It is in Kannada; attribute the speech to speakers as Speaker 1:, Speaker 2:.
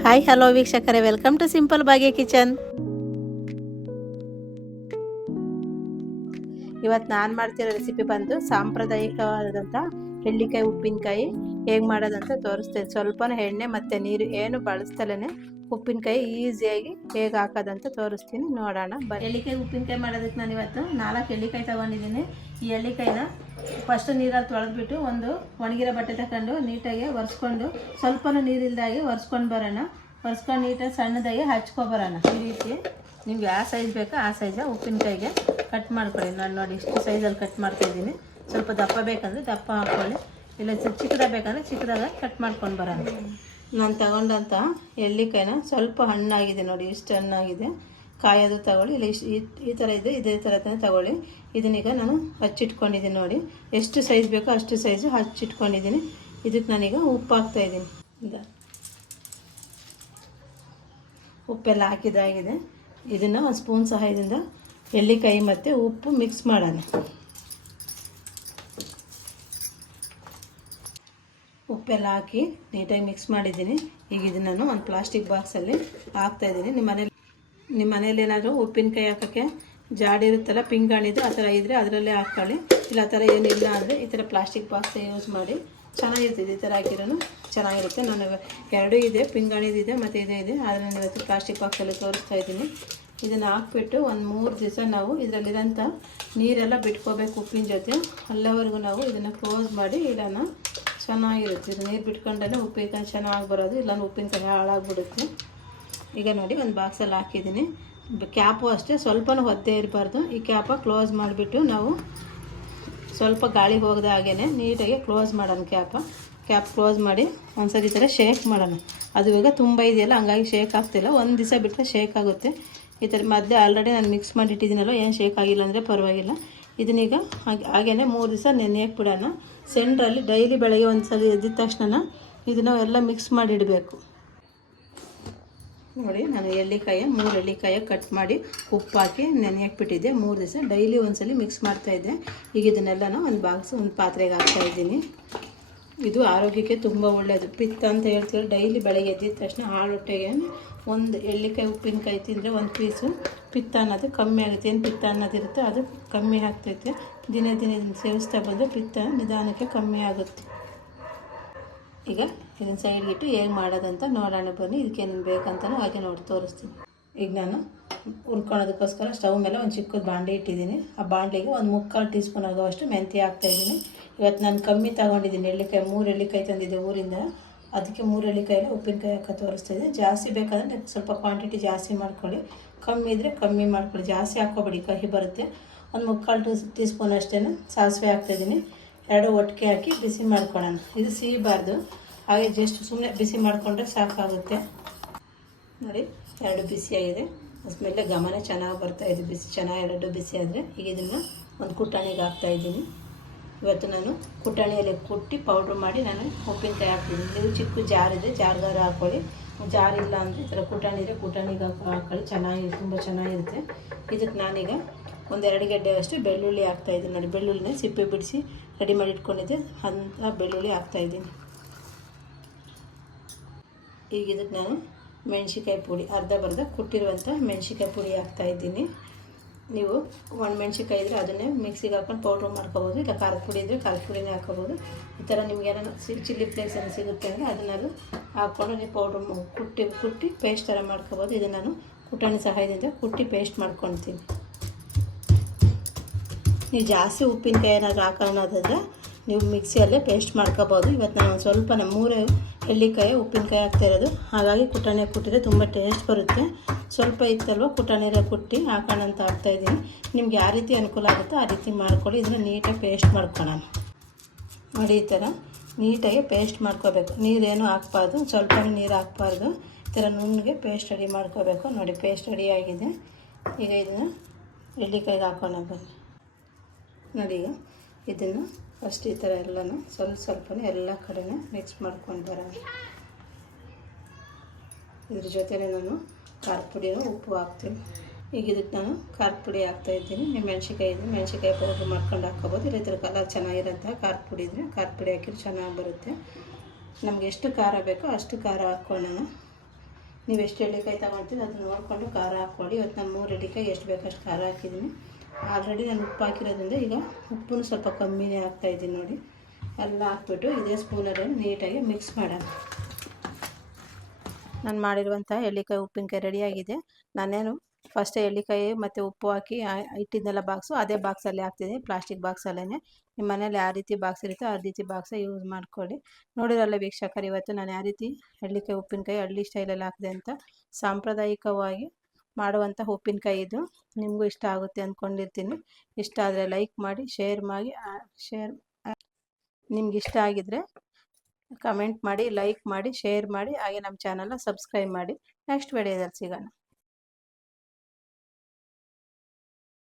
Speaker 1: ಹಾಯ್ ಹಲೋ ವೀಕ್ಷಕರೇ. ವೆಲ್ಕಮ್ ಟು ಸಿಂಪಲ್ ಬಾಗೆ ಕಿಚನ್ ಇವತ್ತು ನಾನು ಮಾಡ್ತಿರೋ ರೆಸಿಪಿ ಬಂದು ಸಾಂಪ್ರದಾಯಿಕವಾದಂಥ ಎಳ್ಳಿಕಾಯಿ ಉಪ್ಪಿನಕಾಯಿ ಹೇಗೆ ಮಾಡೋದಂತ ತೋರಿಸ್ತೇನೆ. ಸ್ವಲ್ಪನೇ ಎಣ್ಣೆ ಮತ್ತು ನೀರು ಏನು ಬಳಸ್ತಲೇ ಉಪ್ಪಿನಕಾಯಿ ಈಸಿಯಾಗಿ ಹೇಗೆ ಹಾಕೋದಂತ ತೋರಿಸ್ತೀನಿ. ನೋಡೋಣ ಬ ಎಳ್ಳಿಕಾಯಿ ಉಪ್ಪಿನಕಾಯಿ ಮಾಡೋದಕ್ಕೆ ನಾನು ಇವತ್ತು ನಾಲ್ಕು ಎಳ್ಳಿಕಾಯಿ ತೊಗೊಂಡಿದ್ದೀನಿ. ಈ ಎಳ್ಳಿಕಾಯಿನ ಫಸ್ಟ್ ನೀರಲ್ಲಿ ತೊಳೆದ್ಬಿಟ್ಟು ಒಂದು ಒಣಗಿರೋ ಬಟ್ಟೆ ತಗೊಂಡು ನೀಟಾಗಿ ಒರೆಸ್ಕೊಂಡು, ಸ್ವಲ್ಪನೂ ನೀರಿಲ್ದಾಗೆ ಒರೆಸ್ಕೊಂಡು ಬರೋಣ. ಒರೆಸ್ಕೊಂಡು ನೀಟಾಗಿ ಸಣ್ಣದಾಗಿ ಹಚ್ಕೊಬರೋಣ ಈ ರೀತಿ ನಿಮ್ಗೆ ಯಾವ ಸೈಜ್ ಬೇಕೋ ಆ ಸೈಜ ಉಪ್ಪಿನಕಾಯಿಗೆ ಕಟ್ ಮಾಡ್ಕೊಳ್ಳಿ. ನಾನು ನೋಡಿ ಇಷ್ಟು ಸೈಜಲ್ಲಿ ಕಟ್ ಮಾಡ್ತಾಯಿದ್ದೀನಿ ಸ್ವಲ್ಪ ದಪ್ಪ ಬೇಕಂದರೆ ದಪ್ಪ ಹಾಕ್ಕೊಳ್ಳಿ. ಇಲ್ಲ, ಚಿಕ್ಕದಾಗ ಬೇಕಂದರೆ ಚಿಕ್ಕದಾಗ ಕಟ್ ಮಾಡ್ಕೊಂಡು ಬರೋಣ. ನಾನು ತಗೊಂಡಂಥ ಎಳ್ಳಿಕಾಯಿನ ಸ್ವಲ್ಪ ಹಣ್ಣಾಗಿದೆ ನೋಡಿ, ಇಷ್ಟು ಹಣ್ಣಾಗಿದೆ. ಕಾಯೋದು ತಗೊಳ್ಳಿ, ಇಲ್ಲ ಇಷ್ಟು ಈ- ಥರ ಇದೆ, ಇದೇ ಥರ ತಗೊಳ್ಳಿ. ಇದನ್ನೀಗ ನಾನು ಹಚ್ಚಿಟ್ಕೊಂಡಿದ್ದೀನಿ ನೋಡಿ. ಎಷ್ಟು ಸೈಜ್ ಬೇಕೋ ಅಷ್ಟು ಸೈಜು ಹಚ್ಚಿಟ್ಕೊಂಡಿದ್ದೀನಿ. ಇದಕ್ಕೆ ನಾನೀಗ ಉಪ್ಪು ಹಾಕ್ತಾಯಿದ್ದೀನಿ ಉಪ್ಪೆಲ್ಲ ಹಾಕಿದಾಗಿದೆ. ಇದನ್ನು ಒಂದು ಸ್ಪೂನ್ ಸಹಾಯದಿಂದ ಎಳ್ಳಿಕಾಯಿ ಮತ್ತು ಉಪ್ಪು ಮಿಕ್ಸ್ ಮಾಡೋಣ. ಉಪ್ಪೆಲ್ಲ ಹಾಕಿ ನೀಟಾಗಿ ಮಿಕ್ಸ್ ಮಾಡಿದ್ದೀನಿ. ಈಗ ಇದನ್ನು ನಾನು ಒಂದು ಪ್ಲಾಸ್ಟಿಕ್ ಬಾಕ್ಸಲ್ಲಿ ಹಾಕ್ತಾಯಿದ್ದೀನಿ ನಿಮ್ಮ ಮನೇಲಿ ನಿಮ್ಮ ಮನೇಲಿ ಏನಾದರೂ ಉಪ್ಪಿನಕಾಯಿ ಹಾಕೋಕ್ಕೆ ಜಾಡಿ ಇರುತ್ತಲ್ಲ, ಪಿಂಗಾಣಿದು, ಆ ಥರ ಇದ್ದರೆ ಅದರಲ್ಲೇ ಹಾಕ್ಕೊಳ್ಳಿ ಇಲ್ಲ, ಆ ಥರ ಏನಿಲ್ಲ ಅಂದರೆ ಈ ಥರ ಪ್ಲಾಸ್ಟಿಕ್ ಬಾಕ್ಸ್ ಯೂಸ್ ಮಾಡಿ. ಚೆನ್ನಾಗಿರ್ತದೆ ಈ ಥರ ಹಾಕಿರೋನು ಚೆನ್ನಾಗಿರುತ್ತೆ. ನಾನು ಎರಡೂ ಇದೆ, ಪಿಂಗಾಣಿದು ಇದೆ, ಮತ್ತು ಇದು ಇದೆ. ಆದರೆ ನಾನು ಇವತ್ತು ಪ್ಲಾಸ್ಟಿಕ್ ಬಾಕ್ಸಲ್ಲಿ ತೋರಿಸ್ತಾ ಇದ್ದೀನಿ. ಇದನ್ನು ಹಾಕ್ಬಿಟ್ಟು ಒಂದು ಮೂರು ದಿವಸ ನಾವು ಇದರಲ್ಲಿರೋಂಥ ನೀರೆಲ್ಲ ಬಿಟ್ಕೋಬೇಕು ಉಪ್ಪಿನ ಜೊತೆ. ಅಲ್ಲವರೆಗೂ ನಾವು ಇದನ್ನು ಕ್ಲೋಸ್ ಮಾಡಿ ಇಡೋಣ. ಚೆನ್ನಾಗಿರುತ್ತೆ. ಇದು ನೀರು ಬಿಟ್ಕೊಂಡೇ ಉಪ್ಪಿನಕಾಯಿ ಚೆನ್ನಾಗಿ ಬರೋದು, ಇಲ್ಲಾಂದ್ರೆ ಉಪ್ಪಿನಕಾಯಿ ಹಾಳಾಗ್ಬಿಡುತ್ತೆ. ಈಗ ನೋಡಿ ಒಂದು ಬಾಕ್ಸಲ್ಲಿ ಹಾಕಿದ್ದೀನಿ. ಕ್ಯಾಪು ಅಷ್ಟೇ, ಸ್ವಲ್ಪನೂ ಒದ್ದೆ ಇರಬಾರ್ದು. ಈ ಕ್ಯಾಪ ಕ್ಲೋಸ್ ಮಾಡಿಬಿಟ್ಟು ನಾವು ಸ್ವಲ್ಪ ಗಾಳಿ ಹೋಗದ ಹಾಗೇ ನೀಟಾಗಿ ಕ್ಲೋಸ್ ಮಾಡೋಣ ಕ್ಯಾಪ. ಕ್ಯಾಪ್ ಕ್ಲೋಸ್ ಮಾಡಿ ಒಂದ್ಸರಿ ಈ ಥರ ಶೇಕ್ ಮಾಡೋಣ. ಅದು ಇವಾಗ ತುಂಬ ಇದೆಯಲ್ಲ, ಹಂಗಾಗಿ ಶೇಕ್ ಆಗ್ತಿಲ್ಲ. ಒಂದು ದಿವಸ ಬಿಟ್ಟರೆ ಶೇಕ್ ಆಗುತ್ತೆ. ಈ ಥರ ಮಧ್ಯೆ ಆಲ್ರೆಡಿ ನಾನು ಮಿಕ್ಸ್ ಮಾಡಿಟ್ಟಿದ್ದೀನಲ್ಲ ಏನು ಶೇಕ್ ಆಗಿಲ್ಲ ಅಂದರೆ ಪರವಾಗಿಲ್ಲ. ಇದನ್ನೀಗ ಹಾಗೆ ಹಾಗೆಯೇ ಮೂರು ದಿವಸ ನೆನೆಯಕ್ಕೆ ಬಿಡೋಣ ಸೆಂಟ್ರಲ್ಲಿ ಡೈಲಿ ಬೆಳಗ್ಗೆ ಒಂದು ಸಲ ಎದ್ದಿದ ತಕ್ಷಣ ಇದನ್ನು ಎಲ್ಲ ಮಿಕ್ಸ್ ಮಾಡಿ ಇಡಬೇಕು ನೋಡಿ, ನಾನು ಎಲ್ಲಿಕಾಯ ಮೂರು ಎಲ್ಲಿಕಾಯ ಕಟ್ ಮಾಡಿ ಉಪ್ಪು ಹಾಕಿ ನೆನೆಯಕ್ಕೆ ಬಿಟ್ಟಿದ್ದೆ ಮೂರು ದಿವಸ ಡೈಲಿ ಒಂದ್ಸಲಿ ಮಿಕ್ಸ್ ಮಾಡ್ತಾಯಿದ್ದೆ ಈಗ ಇದನ್ನೆಲ್ಲನ ಒಂದು ಬಾಕ್ಸ್ ಒಂದು ಪಾತ್ರೆಗೆ ಹಾಕ್ತಾ ಇದ್ದೀನಿ. ಇದು ಆರೋಗ್ಯಕ್ಕೆ ತುಂಬ ಒಳ್ಳೆಯದು ಪಿತ್ತ ಅಂತ ಹೇಳ್ತೀವಿ ಡೈಲಿ ಬೆಳಗ್ಗೆ ಎದ್ದಿದ ತಕ್ಷಣ ಹಾಳು ಹೊಟ್ಟೆಗೆ ಒಂದು ಎಳ್ಳಿಕಾಯಿ, ಉಪ್ಪಿನಕಾಯಿ ತಿಂದರೆ ಒಂದು ಪೀಸು. ಪಿತ್ತ ಅನ್ನೋದು ಕಮ್ಮಿ ಆಗುತ್ತೆ. ಏನು ಪಿತ್ತ ಅನ್ನೋದಿರುತ್ತೆ ಅದು ಕಮ್ಮಿ ಆಗ್ತೈತೆ. ದಿನೇ ದಿನೇ ಇದನ್ನು ಸೇವಿಸ್ತಾ ಬಂದರೆ ಪಿತ್ತ ನಿಧಾನಕ್ಕೆ ಕಮ್ಮಿ ಆಗುತ್ತೆ. ಈಗ ಇದನ್ನು ಸೈಡ್ಗಿಟ್ಟು ಹೇಗೆ ಮಾಡೋದಂತ ನೋಡೋಣ ಬನ್ನಿ. ಇದಕ್ಕೆ ಬೇಕಂತಲೂ ಹಾಗೆ ನೋಡಿ ತೋರಿಸ್ತೀನಿ. ಈಗ ನಾನು ಹುರ್ಕೊಳೋದಕ್ಕೋಸ್ಕರ ಸ್ಟವ್ ಮೇಲೆ ಒಂದು ಚಿಕ್ಕದು ಬಾಂಡೆ ಇಟ್ಟಿದ್ದೀನಿ. ಆ ಬಾಂಡೆಗೆ ಒಂದು ಮುಕ್ಕಾಲು ಟೀ ಸ್ಪೂನ್ ಆಗೋವಷ್ಟು ಮೆಂತ್ಯ ಹಾಕ್ತಾಯಿದ್ದೀನಿ ಇವತ್ತು ನಾನು ಕಮ್ಮಿ ತಗೊಂಡಿದ್ದೀನಿ. ಎಳ್ಳಿಕಾಯಿ, ಮೂರು ಎಳ್ಳಿಕಾಯಿ ತಂದಿದ್ದೆ ಊರಿಂದ. ಅದಕ್ಕೆ ಮೂರು ಎಳ್ಳಿಕಾಯಿಲ್ಲ ಉಪ್ಪಿನಕಾಯಿ ಹಾಕ ತೋರಿಸ್ತಾ ಇದ್ದೀನಿ ಜಾಸ್ತಿ ಬೇಕಾದರೆ ಸ್ವಲ್ಪ ಕ್ವಾಂಟಿಟಿ ಜಾಸ್ತಿ ಮಾಡ್ಕೊಳ್ಳಿ. ಕಮ್ಮಿ ಇದ್ದರೆ ಕಮ್ಮಿ ಮಾಡ್ಕೊಳ್ಳಿ. ಜಾಸ್ತಿ ಹಾಕೋಬೇಡಿ ಕಹಿ ಬರುತ್ತೆ. ಒಂದು ಮುಕ್ಕಾಲು ಟೂ ಟೀ ಸ್ಪೂನ್ ಅಷ್ಟೇ ಸಾಸಿವೆ ಹಾಕ್ತಾಯಿದ್ದೀನಿ. ಎರಡು ಒಟ್ಟಿಗೆ ಹಾಕಿ ಬಿಸಿ ಮಾಡ್ಕೊಳ್ಳೋಣ. ಇದು ಸಿಹಿಬಾರ್ದು. ಹಾಗೆ ಜಸ್ಟ್ ಸುಮ್ಮನೆ ಬಿಸಿ ಮಾಡಿಕೊಂಡ್ರೆ ಸಾಕಾಗುತ್ತೆ. ನೋಡಿ, ಎರಡು ಬಿಸಿಯಾಗಿದೆ ಸ್ಮೆಲ್ಲೆ ಗಮನ ಚೆನ್ನಾಗಿ ಬರ್ತಾ ಇದೆ. ಬಿಸಿ, ಚೆನ್ನಾಗಿ ಎರಡು ಬಿಸಿ ಆದರೆ ಈಗ ಇದನ್ನು ಒಂದು ಕುಟ್ಟಣಿಗೆ ಹಾಕ್ತಾ ಇದ್ದೀನಿ ಇವತ್ತು ನಾನು ಪುಟಾಣಿಯಲ್ಲಿ ಕುಟ್ಟಿ ಪೌಡ್ರ್ ಮಾಡಿ ನಾನು ಉಪ್ಪಿನಕಾಯಿ ಹಾಕ್ತೀನಿ ಇದು ಚಿಕ್ಕ ಜಾರಿದೆ ಜಾರ್ಗಾರ ಹಾಕ್ಕೊಳ್ಳಿ ಜಾರ್ ಇಲ್ಲ ಅಂದರೆ ಈ ಥರ ಕುಟಾಣಿ ಇದೆ ಕುಟಾಣಿಗೆ ಹಾಕಿ ಹಾಕ್ಕೊಳ್ಳಿ ಚೆನ್ನಾಗಿ, ತುಂಬ ಚೆನ್ನಾಗಿರುತ್ತೆ. ಇದಕ್ಕೆ ನಾನೀಗ ಒಂದೆರಡು ಗಡ್ಡೆ ಅಷ್ಟು ಬೆಳ್ಳುಳ್ಳಿ ಹಾಕ್ತಾಯಿದ್ದೀನಿ ನೋಡಿ, ಬೆಳ್ಳುಳ್ಳಿನ ಸಿಪ್ಪೆ ಬಿಡಿಸಿ ರೆಡಿ ಮಾಡಿ ಇಟ್ಕೊಂಡಿದ್ದೆ. ಅಂತ ಬೆಳ್ಳುಳ್ಳಿ ಹಾಕ್ತಾಯಿದ್ದೀನಿ ಈಗ ಇದಕ್ಕೆ ನಾನು ಮೆಣಸಿಕಾಯಿ ಪುಡಿ, ಅರ್ಧ ಬರ್ಧ ಕುಟ್ಟಿರುವಂಥ ಮೆಣಸಿಕಾಯಿ ಪುಡಿ ಹಾಕ್ತಾಯಿದ್ದೀನಿ ನೀವು ಒಣ ಮೆಣಸಿಕಾಯಿ ಇದ್ದರೆ ಅದನ್ನೇ ಮಿಕ್ಸಿಗೆ ಹಾಕೊಂಡು ಪೌಡ್ರ್ ಮಾಡ್ಕೋಬೋದು. ಇಲ್ಲ ಖಾರದ ಪುಡಿ ಇದ್ದರೆ ಖಾರದ ಪುಡಿನೇ ಹಾಕೋಬೋದು. ಈ ಥರ ನಿಮ್ಗೆ ಏನಾದ್ರು ಸಿ ಚಿಲ್ಲಿ ಫ್ಲೇಕ್ಸ್ ಏನು ಸಿಗುತ್ತೆ ಅಂದರೆ ಅದನ್ನೆಲ್ಲ ಹಾಕ್ಕೊಂಡು ನೀವು ಪೌಡ್ರ್ ಕುಟ್ಟಿ ಕುಟ್ಟಿ ಪೇಸ್ಟ್ ಥರ ಮಾಡ್ಕೋಬೋದು. ಇದನ್ನು ನಾನು ಕುಟಾಣಿ ಸಹಾಯದಿಂದ ಕುಟ್ಟಿ ಪೇಸ್ಟ್ ಮಾಡ್ಕೊಳ್ತೀನಿ ನೀವು ಜಾಸ್ತಿ ಉಪ್ಪಿನಕಾಯಿ ಏನಾದರೂ ಹಾಕೋಣದಾದ್ರೆ ನೀವು ಮಿಕ್ಸಿಯಲ್ಲೇ ಪೇಸ್ಟ್ ಮಾಡ್ಕೋಬೋದು. ಇವತ್ತು ನಾನು ಸ್ವಲ್ಪ ನಮ್ಮ ಮೂರೇ ಎಳ್ಳಿಕಾಯಿ ಉಪ್ಪಿನಕಾಯಿ ಹಾಕ್ತಾ ಇರೋದು. ಹಾಗಾಗಿ ಕುಟಾಣಿ ಕುಟ್ಟಿದ್ರೆ ತುಂಬ ಟೇಸ್ಟ್ ಬರುತ್ತೆ. ಸ್ವಲ್ಪ ಇತ್ತಲ್ವ ಪುಟಾಣಿರ ಕುಟ್ಟಿ ಹಾಕೋಣ ಅಂತ ಹಾಕ್ತಾಯಿದ್ದೀನಿ ನಿಮ್ಗೆ ಯಾವ ರೀತಿ ಅನುಕೂಲ ಆಗುತ್ತೋ ಆ ರೀತಿ ಮಾಡ್ಕೊಳ್ಳಿ. ಇದನ್ನು ನೀಟಾಗಿ ಪೇಸ್ಟ್ ಮಾಡ್ಕೊಳ್ಳೋಣ. ನೋಡಿ ಈ ಥರ ನೀಟಾಗಿ ಪೇಸ್ಟ್ ಮಾಡ್ಕೋಬೇಕು. ನೀರೇನು ಹಾಕ್ಬಾರ್ದು, ಸ್ವಲ್ಪ ನೀರು ಹಾಕ್ಬಾರ್ದು. ಈ ಥರ ನುಣ್ಣಗೆ ಪೇಸ್ಟ್ ರೆಡಿ ಮಾಡ್ಕೋಬೇಕು. ನೋಡಿ ಪೇಸ್ಟ್ ರೆಡಿ ಆಗಿದೆ. ಈಗ ಇದನ್ನು ಎಳ್ಳಿಕಾಯಿಗೆ ಹಾಕೋಣ ಬನ್ನಿ. ನೋಡಿ ಇದನ್ನು ಫಸ್ಟ್ ಈ ಥರ ಎಲ್ಲನೂ ಸ್ವಲ್ಪ ಸ್ವಲ್ಪನೇ ಎಲ್ಲ ಕಡೆನೂ ಮಿಕ್ಸ್ ಮಾಡ್ಕೊಂಡು ಬರೋಣ. ಇದ್ರ ಜೊತೆನೇ ನಾನು ಖಾರದ ಪುಡಿ ಉಪ್ಪು ಹಾಕ್ತೀನಿ. ಈಗ ಇದಕ್ಕೆ ನಾನು ಖಾರದ ಪುಡಿ ಹಾಕ್ತಾ ಇದ್ದೀನಿ. ನೀವು ಮೆಣಸಿಕಾಯಿ ಇದ್ದರೆ ಮೆಣಸಿಕಾಯಿ ಪೌಡ್ರ್ ಮಾಡ್ಕೊಂಡು ಹಾಕ್ಕೋಬೋದು. ಇಲ್ಲ ಕಲರ್ ಚೆನ್ನಾಗಿರೋಂಥ ಖಾರದ ಪುಡಿ ಇದ್ದರೆ ಖಾರದ ಪುಡಿ ಹಾಕಿದ್ರೆ ಚೆನ್ನಾಗಿ ಬರುತ್ತೆ. ನಮ್ಗೆ ಎಷ್ಟು ಖಾರ ಬೇಕೋ ಅಷ್ಟು ಖಾರ ಹಾಕ್ಕೊಳ್ಳೋಣ. ನೀವು ಎಷ್ಟು ಎಳ್ಳಿಕಾಯಿ ತೊಗೊಳ್ತೀರಿ ಅದನ್ನು ನೋಡಿಕೊಂಡು ಖಾರ ಹಾಕ್ಕೊಳ್ಳಿ. ಇವತ್ತು ನಾನು ಮೂರು ಎಳ್ಳಿಕಾಯಿ ಎಷ್ಟು ಬೇಕಷ್ಟು ಖಾರ ಹಾಕಿದ್ದೀನಿ. ಆಲ್ರೆಡಿ ನಾನು ಉಪ್ಪು ಹಾಕಿರೋದ್ರಿಂದ ಈಗ ಉಪ್ಪು ಸ್ವಲ್ಪ ಕಮ್ಮಿನೇ ಹಾಕ್ತಾಯಿದ್ದೀನಿ ನೋಡಿ. ಎಲ್ಲ ಹಾಕ್ಬಿಟ್ಟು ಇದೇ ಸ್ಪೂನಲ್ಲಿ ನೀಟಾಗಿ ಮಿಕ್ಸ್ ಮಾಡೋಣ. ನಾನು ಮಾಡಿರುವಂಥ ಎಳ್ಳಿಕಾಯಿ ಉಪ್ಪಿನಕಾಯಿ ರೆಡಿಯಾಗಿದೆ ನಾನೇನು ಫಸ್ಟ್ ಎಳ್ಳಿಕಾಯಿ ಮತ್ತು ಉಪ್ಪು ಹಾಕಿ ಇಟ್ಟಿದ್ದೆಲ್ಲ ಬಾಕ್ಸು ಅದೇ ಬಾಕ್ಸಲ್ಲಿ ಹಾಕ್ತಿದ್ದೀನಿ ಪ್ಲಾಸ್ಟಿಕ್ ಬಾಕ್ಸಲ್ಲೇ ನಿಮ್ಮ ಮನೇಲಿ ಯಾವ ರೀತಿ ಬಾಕ್ಸ್ ಇರುತ್ತೋ ಆ ರೀತಿ ಬಾಕ್ಸ ಯೂಸ್ ಮಾಡ್ಕೊಳ್ಳಿ. ನೋಡಿರಲ್ಲ ವೀಕ್ಷಕರು, ಇವತ್ತು ನಾನು ಯಾವ ರೀತಿ ಎಳ್ಳಿಕಾಯಿ ಉಪ್ಪಿನಕಾಯಿ ಹಳ್ಳಿ ಸ್ಟೈಲಲ್ಲಿ ಹಾಕಿದೆ ಅಂತ. ಸಾಂಪ್ರದಾಯಿಕವಾಗಿ ಮಾಡುವಂಥ ಉಪ್ಪಿನಕಾಯಿ ಇದು. ನಿಮಗೂ ಇಷ್ಟ ಆಗುತ್ತೆ ಅಂದ್ಕೊಂಡಿರ್ತೀನಿ ಇಷ್ಟ ಆದರೆ ಲೈಕ್ ಮಾಡಿ ಶೇರ್ ಮಾಡಿ ಶೇರ್ ನಿಮ್ಗೆ ಇಷ್ಟ ಆಗಿದರೆ ಕಮೆಂಟ್ ಮಾಡಿ ಲೈಕ್ ಮಾಡಿ ಶೇರ್ ಮಾಡಿ ಹಾಗೆ ನಮ್ಮ ಚಾನಲ್ನ ಸಬ್ಸ್ಕ್ರೈಬ್ ಮಾಡಿ. ನೆಕ್ಸ್ಟ್ ವಿಡಿಯೋದಲ್ಲಿ ಸಿಗೋಣ.